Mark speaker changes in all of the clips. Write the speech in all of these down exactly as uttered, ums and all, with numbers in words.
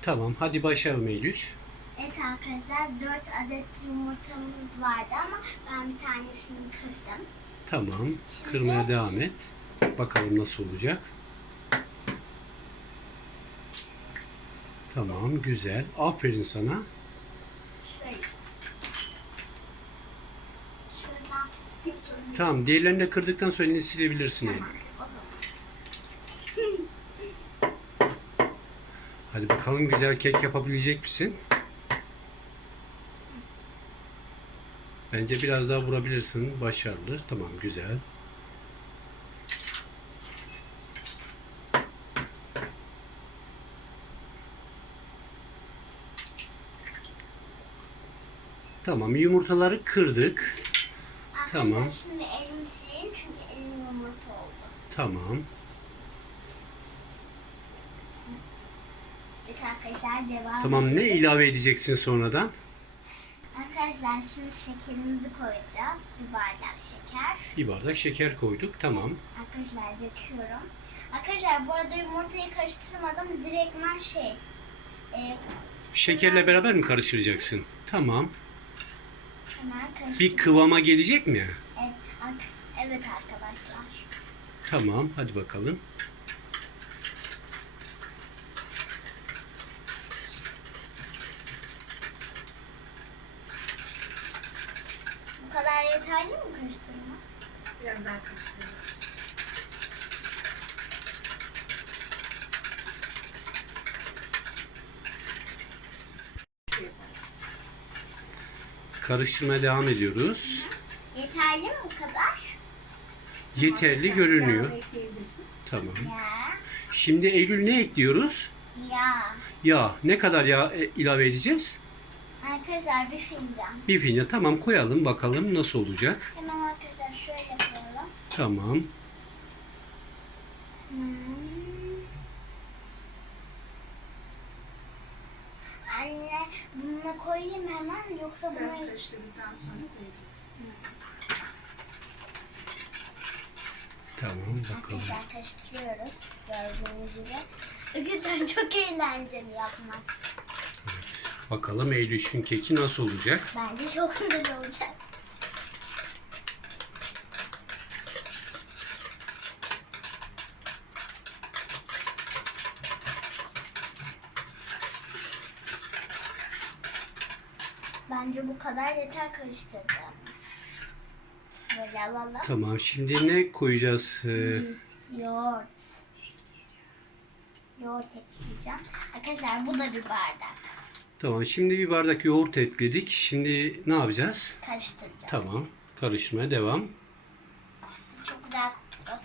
Speaker 1: Tamam, hadi başlayalım Eylül.
Speaker 2: Evet arkadaşlar, dört adet yumurtamız vardı ama ben bir tanesini kırdım.
Speaker 1: Tamam,
Speaker 2: Şimdi-
Speaker 1: kırmaya devam et. Bakalım nasıl olacak. Tamam, güzel. Aferin sana.
Speaker 2: Şöyle. Şuradan bir sorun.
Speaker 1: Tamam, diğerlerini de kırdıktan sonra elini silebilirsin Eylül. Hadi bakalım güzel kek yapabilecek misin? Bence biraz daha vurabilirsin. Başarılı. Tamam, güzel. Tamam, yumurtaları kırdık.
Speaker 2: Arkadaşlar,
Speaker 1: Tamam.
Speaker 2: şimdi elimi sileyim çünkü elim yumurta oldu.
Speaker 1: Tamam.
Speaker 2: Evet arkadaşlar, devam
Speaker 1: Tamam, ne
Speaker 2: ediyoruz.
Speaker 1: ilave edeceksin sonradan?
Speaker 2: Arkadaşlar şimdi şekerimizi koyacağız. Bir bardak şeker.
Speaker 1: Bir bardak şeker koyduk. Tamam.
Speaker 2: Arkadaşlar döküyorum. Arkadaşlar bu arada yumurtayı karıştırmadım. Direktmen şey. E,
Speaker 1: Şekerle beraber mi karıştıracaksın? Tamam.
Speaker 2: hemen karıştırıyorum.
Speaker 1: Bir kıvama gelecek mi?
Speaker 2: Evet, ak- evet arkadaşlar.
Speaker 1: Tamam, hadi bakalım.
Speaker 2: Bu kadar yeterli mi karıştırma?
Speaker 3: Biraz daha karıştırırız.
Speaker 1: Karıştırmaya devam ediyoruz.
Speaker 2: Yeterli mi bu kadar?
Speaker 1: Yeterli görünüyor.
Speaker 3: Yağ ekleyebilirsin.
Speaker 1: Tamam.
Speaker 2: Ya.
Speaker 1: Şimdi Eylül ne ekliyoruz?
Speaker 2: Ya.
Speaker 1: Yağ. Ne kadar yağ e, ilave edeceğiz?
Speaker 2: Arkadaşlar bir fincan.
Speaker 1: Bir fincan. Tamam, koyalım bakalım nasıl olacak.
Speaker 2: Hemen arkadaşlar şöyle koyalım.
Speaker 1: Tamam.
Speaker 2: Hmm. Anne bunu koyayım hemen yoksa
Speaker 3: Biraz
Speaker 2: bunu...
Speaker 3: karıştırdıktan sonra koyacaksın.
Speaker 1: Tamam, bakalım.
Speaker 2: Arkadaşlar karıştırıyoruz gördüğünüz gibi. Arkadaşlar çok eğlenceli yapmak.
Speaker 1: Bakalım Eylül'ün keki nasıl olacak?
Speaker 2: Bence çok güzel olacak. Bence bu kadar yeter karıştırdığımız. Böyle alalım.
Speaker 1: Tamam, şimdi ne koyacağız? Ee,
Speaker 2: Yoğurt. Yoğurt ekleyeceğim. Arkadaşlar bu da bir bardak.
Speaker 1: tamam, şimdi bir bardak yoğurt ekledik. Şimdi ne yapacağız?
Speaker 2: Karıştıracağız.
Speaker 1: Tamam, karıştırmaya devam.
Speaker 2: Çok güzel koktu.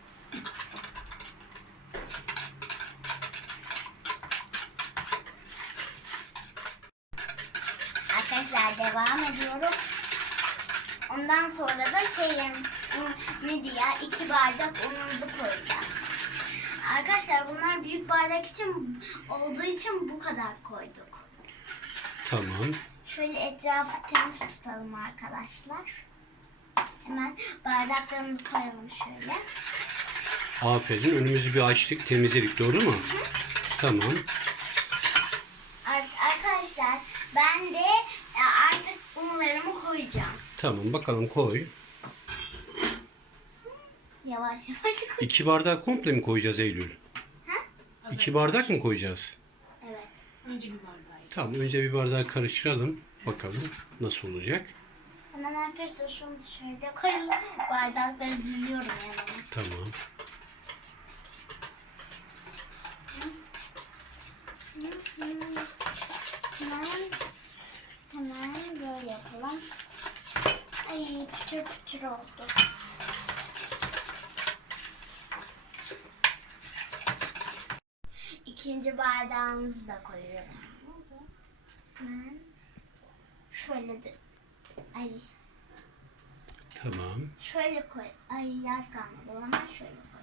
Speaker 2: Arkadaşlar devam ediyorum. Ondan sonra da şeyim ne diye iki bardak unumuzu koyacağız. Arkadaşlar bunlar büyük bardak için olduğu için bu kadar koyduk.
Speaker 1: Tamam.
Speaker 2: Şöyle etrafı temiz tutalım arkadaşlar. Hemen bardaklarımızı koyalım şöyle.
Speaker 1: Aferin. Önümüzü bir açtık, temizledik. Doğru mu? Tamam.
Speaker 2: Ar- Arkadaşlar ben de e, artık unlarımı koyacağım.
Speaker 1: Tamam, bakalım koy.
Speaker 2: Yavaş yavaş koy.
Speaker 1: İki bardak komple mi koyacağız Eylül? İki bardak mı koyacağız?
Speaker 2: Evet.
Speaker 3: Önce bir bardağı.
Speaker 1: Tamam, önce bir bardağı karıştıralım. Bakalım nasıl olacak.
Speaker 2: Hemen arkadaşlar şunu da şöyle koyalım. Bardakları diziyorum yani.
Speaker 1: Tamam.
Speaker 2: Hemen, hemen böyle yapalım. Ay pütür pütür oldu. İkinci bardağımızı da koyuyorum. Hemen şöyle de ay
Speaker 1: Tamam.
Speaker 2: şöyle koy. Ay yer kalmadı. O zaman şöyle koy.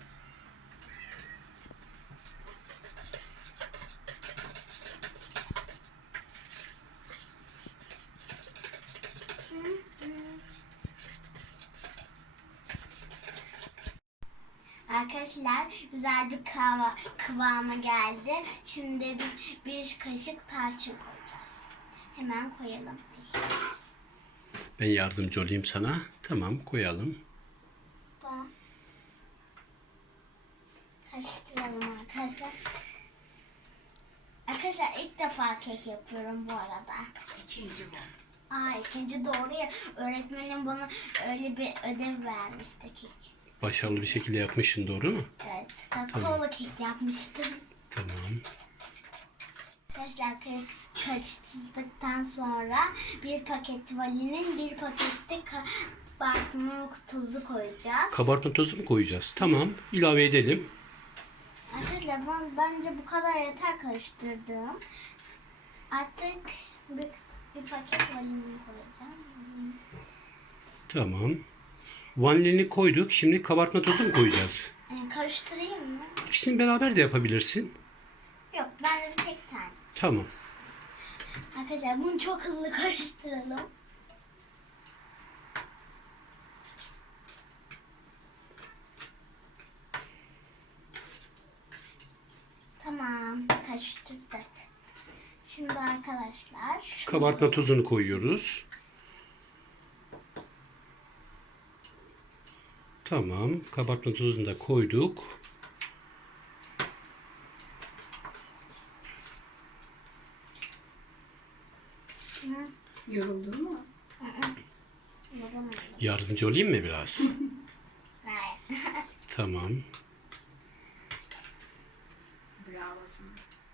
Speaker 2: Arkadaşlar güzel bir kıva, kıvama geldi. Şimdi bir, bir kaşık tarçın koyacağız. Hemen koyalım.
Speaker 1: Ben yardımcı olayım sana. Tamam, koyalım.
Speaker 2: Bu. Karıştıralım arkadaşlar. Arkadaşlar ilk defa kek yapıyorum bu arada.
Speaker 3: İkinci bu.
Speaker 2: Aa ikinci doğru ya. Öğretmenim bana öyle bir ödev vermişti kek.
Speaker 1: Başarılı bir şekilde yapmışsın, doğru mu?
Speaker 2: Evet. Kakaolu kek yapmıştım.
Speaker 1: Tamam.
Speaker 2: Arkadaşlar kar- karıştırdıktan sonra bir paket vanilin, bir pakette kabartma tozu koyacağız.
Speaker 1: Kabartma tozu mu koyacağız? Tamam. İlave edelim.
Speaker 2: Arkadaşlar ben bence bu kadar yeter karıştırdığım. Artık bir, bir paket vanilin koyacağım.
Speaker 1: Tamam. Vanilini koyduk. Şimdi kabartma tozu mu koyacağız?
Speaker 2: Yani karıştırayım mı?
Speaker 1: İkisini beraber de yapabilirsin.
Speaker 2: Yok ben de bir tek tane.
Speaker 1: Tamam.
Speaker 2: Arkadaşlar bunu çok hızlı karıştıralım. Tamam karıştırdık. Şimdi arkadaşlar şunu-
Speaker 1: Kabartma tozunu koyuyoruz. Tamam. Kabartma tozunu da koyduk.
Speaker 2: Hı,
Speaker 3: Yoruldun mu?
Speaker 2: yapamadım.
Speaker 1: Yardımcı olayım mı biraz?
Speaker 2: Hayır.
Speaker 1: Tamam.
Speaker 3: Bravo sana.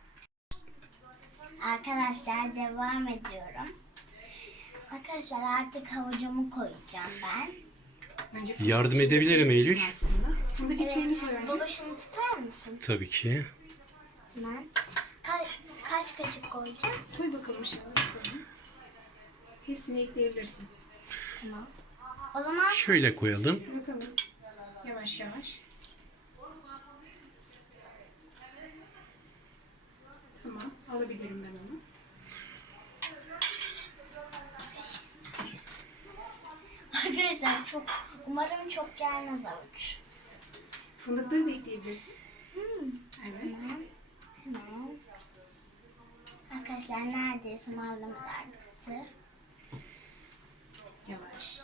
Speaker 2: Arkadaşlar devam ediyorum. Arkadaşlar artık havucumu koyacağım ben.
Speaker 3: Önce
Speaker 1: Yardım
Speaker 3: fındık
Speaker 1: edebilirim
Speaker 3: içini
Speaker 1: Eylül.
Speaker 3: aslında. Fındık içini koy önce.
Speaker 2: Baba şunu tutar mısın?
Speaker 1: Tabii ki.
Speaker 2: Hemen. Ka- kaç kaşık koyacağım?
Speaker 3: Koy bakalım şöyle. Bakalım. Hepsini ekleyebilirsin.
Speaker 2: Tamam. O zaman
Speaker 1: Şöyle koyalım.
Speaker 3: Bakalım. Yavaş yavaş. Tamam. Alabilirim ben onu.
Speaker 2: arkadaşlar çok umarım çok gelmez havuç.
Speaker 3: Fındıkları da ekleyebilirsin.
Speaker 2: Hmm.
Speaker 3: Evet.
Speaker 2: Hemen. Arkadaşlar neredeyse malzemeler bitti.
Speaker 3: Yavaş.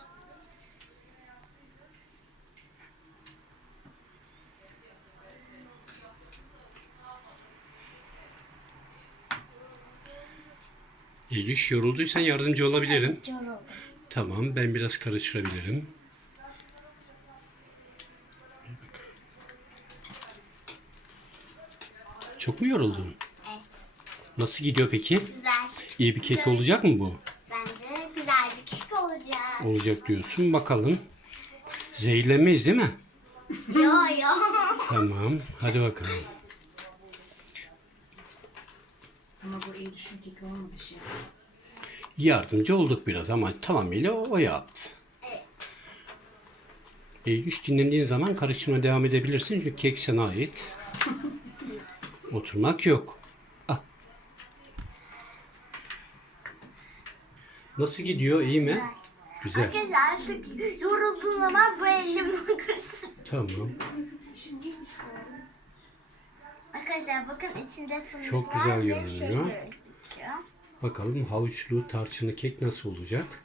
Speaker 1: Eylül, yorulduysan yardımcı olabilirim.
Speaker 2: Evet, yoruldum.
Speaker 1: Tamam. Ben biraz karıştırabilirim. Çok mu yoruldun?
Speaker 2: Evet.
Speaker 1: Nasıl gidiyor peki?
Speaker 2: Güzel.
Speaker 1: İyi bir kek olacak mı bu?
Speaker 2: Bence güzel bir kek olacak.
Speaker 1: Olacak diyorsun. Bakalım. Zehirlenmeyiz değil mi?
Speaker 2: yo yo.
Speaker 1: Tamam. Hadi bakalım.
Speaker 3: Ama bu iyi düşün keki olmadı şey.
Speaker 1: Yardımcı olduk biraz ama tamamıyla o, o yaptı.
Speaker 2: Evet.
Speaker 1: Eylül, dinlendiğin zaman karıştırmaya devam edebilirsin. Çünkü kek sana ait. Oturmak yok. Ah. Nasıl gidiyor? İyi mi? Güzel.
Speaker 2: Arkadaşlar artık yorulduğum zaman bu elimle kırsın.
Speaker 1: Tamam.
Speaker 2: Arkadaşlar bakın içinde fındık
Speaker 1: Çok
Speaker 2: var
Speaker 1: güzel
Speaker 2: ve
Speaker 1: görünüyor.
Speaker 2: şey gözüküyor.
Speaker 1: Bakalım havuçlu tarçınlı kek nasıl olacak?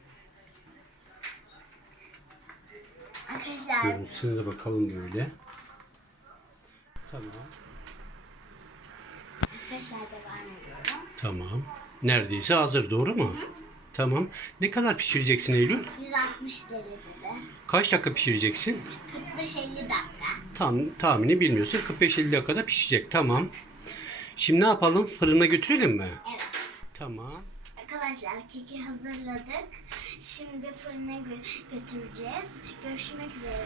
Speaker 2: Arkadaşlar
Speaker 1: Görüntüsüne de bakalım böyle. Tamam.
Speaker 2: arkadaşlar devam ediyorum.
Speaker 1: Tamam. Neredeyse hazır, doğru mu? Tamam. Ne kadar pişireceksin Eylül?
Speaker 2: yüz altmış derecede.
Speaker 1: Kaç dakika pişireceksin?
Speaker 2: kırk beş elli dakika.
Speaker 1: Tam tahmini bilmiyorsun. kırk beş elli dakikada pişecek. Tamam. Şimdi ne yapalım? Fırına götürelim mi?
Speaker 2: Evet.
Speaker 1: Tamam.
Speaker 2: Arkadaşlar keki hazırladık. Şimdi fırına gö- götüreceğiz. Görüşmek üzere.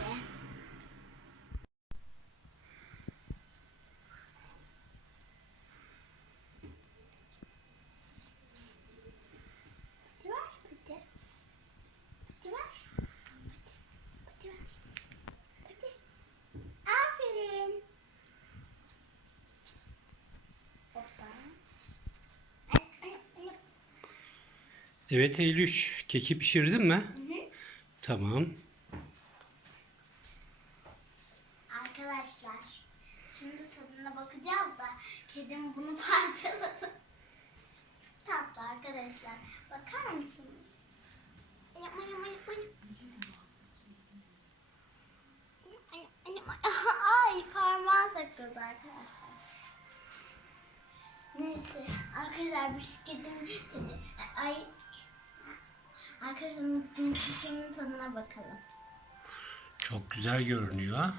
Speaker 2: Hadi ver, hadi. Hadi ver. Hadi. Hadi ver. Hadi. Aferin. Hoppa. Ay, ay, ay.
Speaker 1: Evet Eylül, keki pişirdin mi? Tamam.
Speaker 2: Arkadaşlar yapacağız da kedim bunu parçaladı. Çok tatlı arkadaşlar. Bakar mısınız? Yapma yapma yapma. Ay parmağı sakladı arkadaşlar. Neyse arkadaşlar bisikletim dedi. Ay arkadaşlar bisikletin tadına bakalım.
Speaker 1: Çok güzel görünüyor.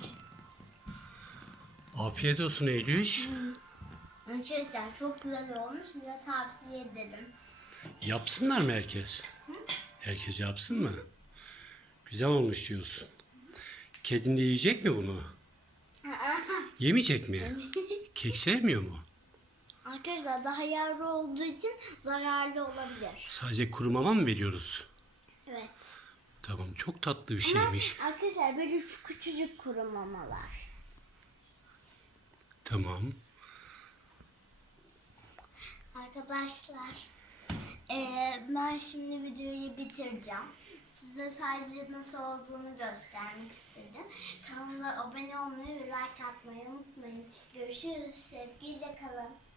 Speaker 1: Afiyet olsun Eylül.
Speaker 2: Arkadaşlar çok güzel olmuş. Size tavsiye ederim.
Speaker 1: Yapsınlar mı herkes? Herkes yapsın mı? Güzel olmuş diyorsun. Kedin de yiyecek mi bunu? Yemeyecek mi? Kek sevmiyor mu?
Speaker 2: Arkadaşlar daha yavru olduğu için zararlı olabilir.
Speaker 1: Sadece kuru mama mı veriyoruz?
Speaker 2: Evet.
Speaker 1: Tamam, çok tatlı bir şeymiş.
Speaker 2: Arkadaşlar böyle şu küçücük kuru mamalar.
Speaker 1: Tamam.
Speaker 2: Arkadaşlar eee, ben şimdi videoyu bitireceğim. Size sadece nasıl olduğunu göstermek istedim. Kanala abone olmayı ve like atmayı unutmayın. Görüşürüz. Sevgiyle kalın.